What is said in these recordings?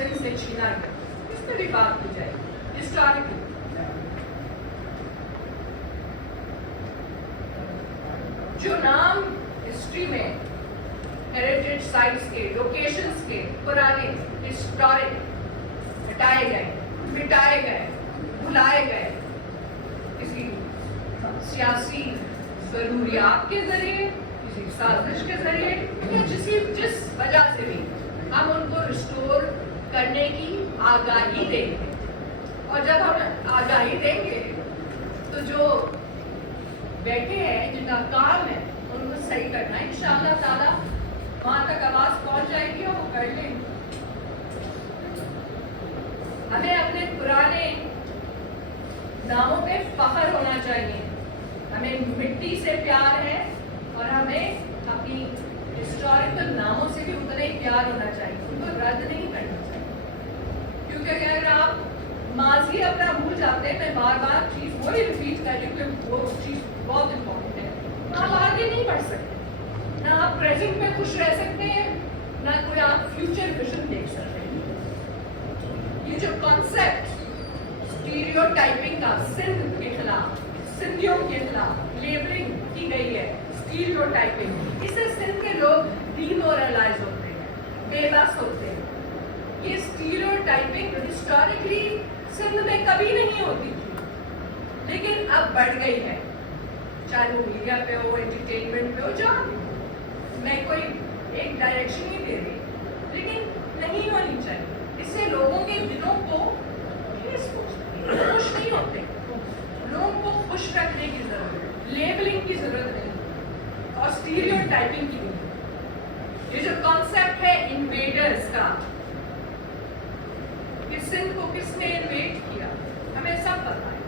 सिंध से छीना गया, इस पर भी बात की जाए हिस्टोरिकली। जो नाम हिस्ट्री में हेरिटेज साइट्स के, लोकेशंस के पुराने हिस्टोरिक हटाए गए, मिटाए गए, भुलाए गए किसी सियासी जरूरियात के जरिए, किसी साजिश के जरिए या जिस वजह से भी हम उनको रिस्टोर करने की आगाही देंगे। और जब हम आगाही देंगे तो जो बैठे हैं, जिनका काम है उनको सही करना है, इंशाअल्लाह ताला वहां तक आवाज पहुंच जाएगी और वो कर लेंगे। हमें अपने पुराने नामों पे फख्र होना चाहिए, हमें मिट्टी से प्यार है और हमें अपनी हिस्टोरिकल नामों से भी उतना ही प्यार होना चाहिए, उनको रद्द नहीं करना चाहिए। क्योंकि अगर आप माजी अपना भूल जाते हैं, मैं बार बार चीज वही रिपीट कर रही हूँ कि वो चीज बहुत इंपॉर्टेंट है, आप आगे नहीं बढ़ सकते, ना आप प्रेजेंट में खुश रह सकते हैं, ना कोई आप फ्यूचर विजन देख सकते हैं। ये जो कॉन्सेप्ट स्टीरियोटाइपिंग का सिंध के खिलाफ, सिंधियों के खिलाफ लेबलिंग की गई है, स्टीरियोटाइपिंग, इससे सिंध के लोग डीमोरलाइज होते हैं, बेबस होते हैं। ये स्टीरियोटाइपिंग हिस्टोरिकली सिंध में कभी नहीं होती थी, लेकिन अब बढ़ गई है, चाहे वो मीडिया पे हो, एंटरटेनमेंट पे हो, जहाँ भी। मैं कोई एक डायरेक्शन ही दे रही, लेकिन नहीं होनी चाहिए। इससे लोगों के दिलों को खुश नहीं होते, लोगों को खुश रखने की जरूरत है, लेबलिंग की जरूरत नहीं और स्टीरियोटाइपिंग की नहीं। ये जो कॉन्सेप्ट है इन्वेडर्स का, कि सिंध को किसने इन्वेड किया, हमें सब पता है,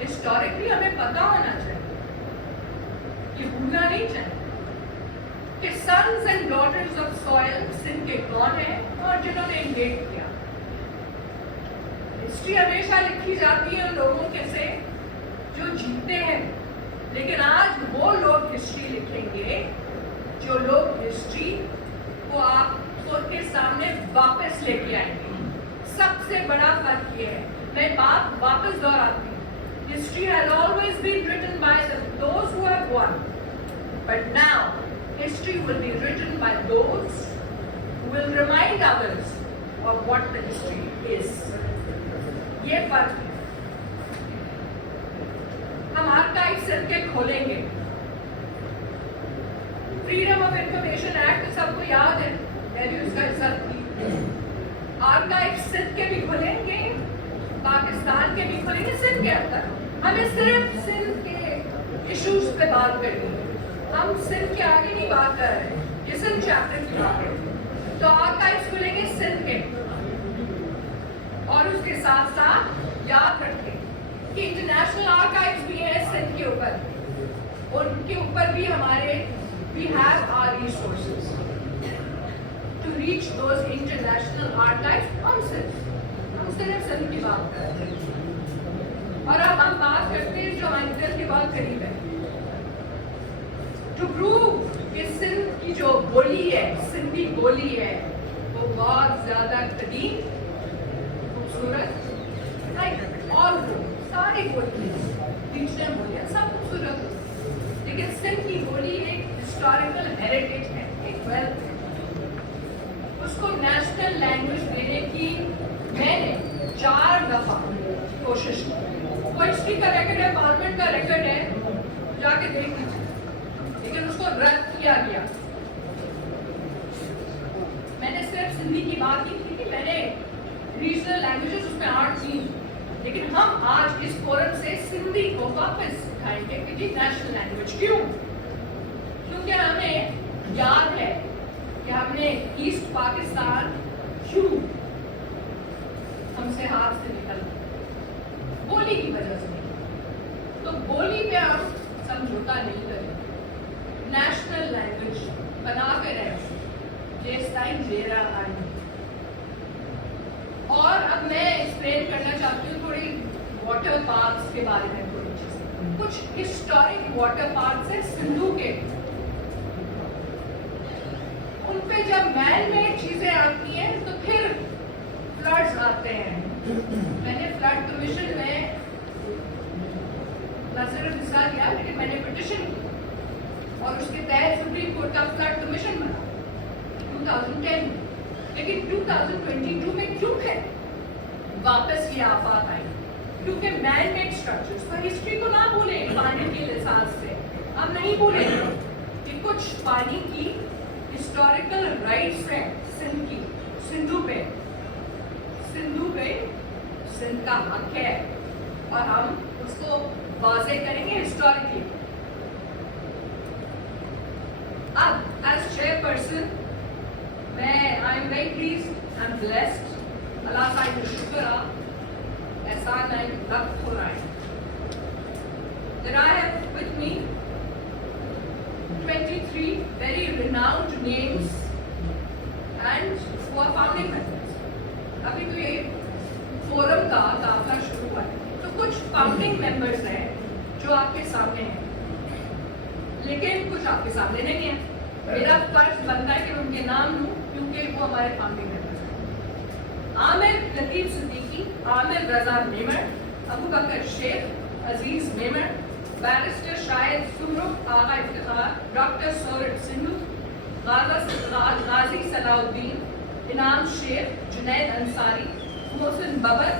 हिस्टोरिकली हमें पता होना चाहिए, ये भूलना नहीं चाहिए कि sons and daughters of soil Sindh के कौन है और जिन्होंने इन्वेड किया। हिस्ट्री हमेशा लिखी जाती है उन लोगों के से जो जीते हैं, लेकिन आज वो लोग हिस्ट्री लिखेंगे जो लोग हिस्ट्री को आपको के सामने वापस लेके आएंगे। सबसे बड़ा फर्क ये है, मैं बात वापस दोहराती हूँ, history has always been written by those who have won, but now history will be written by those who will remind others of what the history is. ये फर्क है। हम आर्काइव सिंध के खोलेंगे, फ्रीडम ऑफ इंफॉर्मेशन एक्ट सबको याद है, मैं भी उसका हिस्सा थी। आर्काइव सिंध के भी खोलेंगे, पाकिस्तान के भी खोलेंगे, सिंध के अंदर हमें सिर्फ सिंध के इश्यूज पे बात करनी है, हम सिंध के आगे नहीं बात कर रहे हैं, ये सिंध चैप्टर की बात है। तो आर्काइव्स खुलेंगे सिंध के, और उसके साथ साथ याद रखें कि इंटरनेशनल आर्काइव्स भी है सिंध के ऊपर, और उनके ऊपर भी हमारे we have our resources to reach those international archives। हम सिर्फ सिंध की बात कर रहे हैं, और अब हम बात करते हैं जो हमारे दिल के बहुत करीब है, टू प्रूव कि सिंध की जो बोली है, सिंधी बोली है, वो बहुत ज्यादा कदीम, खूबसूरत, और वो सारी बोली रीजनल बोलियां सब खूबसूरत होती, लेकिन सिंध की बोली एक हिस्टोरिकल हेरिटेज है, एक वेल्थ है। उसको नेशनल लैंग्वेज देने की मैंने 4 दफा कोशिश की। वो हिस्ट्री का रेकॉर्ड है, पार्लियामेंट का रेकॉर्ड है, जाके देख लीजिए, लेकिन उसको रद्द किया गया। मैंने सिर्फ सिंधी की बात की थी कि मैंने रीजनल लैंग्वेजेस उसमें 8 थी, लेकिन हम आज इस फोरम से सिंधी को वापस सिखाएंगे कि जी नेशनल लैंग्वेज क्यों, क्योंकि हमें याद है कि हमने ईस्ट पाकिस्तान क्यों हमसे हाथ से निकल बोली की वजह से, तो बोली पे हम समझौता नहीं करेंगे, नेशनल लैंग्वेज बना कर रहेंगे जिस टाइम जेरा आई। और अब मैं एक्सप्लेन करना चाहती हूँ थोड़ी वाटर पार्क्स के बारे में, थोड़ी चीजें, कुछ हिस्टोरिक वाटर पार्क्स है सिंधु के, उन पे जब मैन मेड चीजें आती हैं तो फिर कमीशन में न सिर्फ हिस्सा लिया लेकिन मैंने पिटिशन की और उसके तहत सुप्रीम कोर्ट का फ्लड कमीशन बना 2010 में। लेकिन 2022 में क्यों है वापस ये आफत आई? क्योंकि मैन मेड स्ट्रक्चर्स पर हिस्ट्री को ना भूलें। पानी के लिहाज से हम नहीं भूलेंगे कि कुछ पानी की हिस्टोरिकल राइट्स हैं सिंध की, सिंधु पे सिंध का हक है और हम उसको वाजे करेंगे हिस्टोरिकली। अब एज चेयरपर्सन मैं I am very pleased, I am blessed, अल्लाह का शुक्र एहसान है, लफ्ज़ हो रहा है that I have with me 23 very renowned names and who are founding members. अभी तो ये फोरम का काफिला शुरू हुआ है, तो कुछ फाउंडिंग मेंबर्स हैं जो आपके सामने हैं, लेकिन कुछ आपके सामने नहीं है। मेरा फर्ज बनता है कि उनके नाम लूं क्योंकि वो हमारे फाउंडिंग मेंबर्स हैं। आमिर लतीफ सिद्दीकी, आमिर रजा मेमर, अबू बकर शेख, अजीज मेमर, बैरिस्टर शाहिद सुमरुख आगा इफ्तिखार, डॉक्टर सौरभ सिंधु, गाजी सलाउद्दीन, इनाम शेख, जुनैद अंसारी, मोहसिन बबर,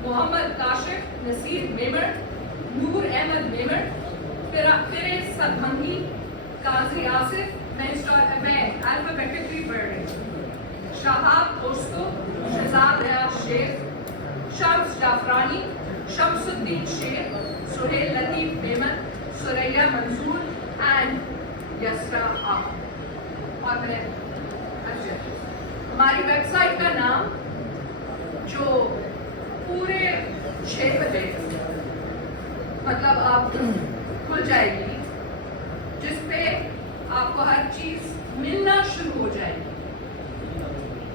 मोहम्मद काशिफ, नसीर मेमर, नूर अहमद मेमर, फिरेज सदमंगी, काजी आसिफ, मैं अल्फाबेटिकली पढ़ रही हूँ, शहाब दोस्तो, शहजाद रियाज शेख, शम्स जाफरानी, शम्सुद्दीन शेख, सुहेल लतीफ मेमन, सुरैया मंसूर एंड यसरा आगा। और मैं हमारी वेबसाइट का नाम जो पूरे 6 बजे मतलब आप खुल जाएगी, जिसपे आपको हर चीज मिलना शुरू हो जाएगी,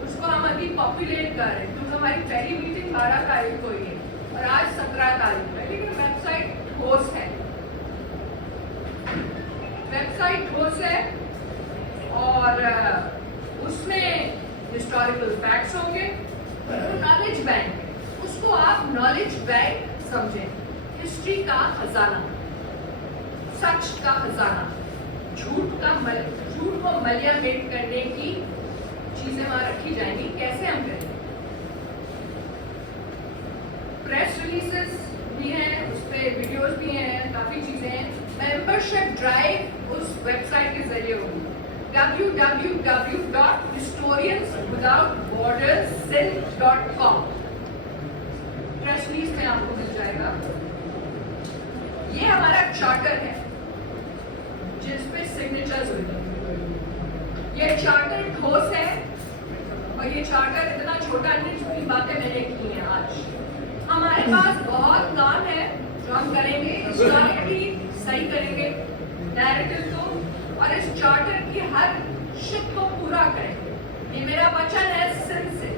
उसको हम अभी पॉपुलेट कर रहे हैं क्योंकि हमारी पहली मीटिंग 12 तारीख को ही है और आज 17 तारीख है। लेकिन वेबसाइट ठोस है, वेबसाइट ठोस है और उसमें हिस्टोरिकल फैक्ट्स होंगे, नॉलेज बैंक है, उसको आप नॉलेज बैंक समझें। हिस्ट्री का खजाना, सच का खजाना, झूठ को मलियामेट करने की चीजें वहां रखी जाएंगी। कैसे हम करेंगे? प्रेस रिलीजेस भी हैं, उस पर वीडियोस भी हैं, काफी चीजें हैं। मेंबरशिप ड्राइव उस वेबसाइट के जरिए होगी www.historianswithoutbordersin.com। प्रेस रिलीज में आपको मिल जाएगा। ये हमारा चार्टर है जिस पे सिग्नेचर्स हुई। ये चार्टर ठोस है और ये चार्टर इतना छोटा नहीं जितनी बातें मैंने की हैं आज। हमारे पास बहुत काम है जो हम करेंगे, हिस्टोरिकली सही करेंगे नैरेटिव को और इस चार्टर की हर शिक को पूरा करेंगे। ये मेरा वचन है सिंध से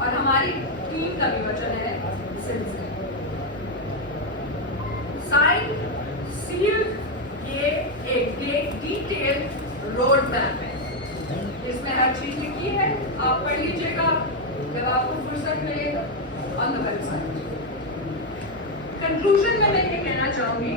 और हमारी टीम का भी वचन है सिंध से। साइन सील ये एक डिटेल रोड मैप है, इसमें हर चीज लिखी है, आप पढ़ लीजिएगा जब आपको फुर्सत मिलेगा ऑन द वेबसाइट। कंक्लूजन में मैं ये कहना चाहूंगी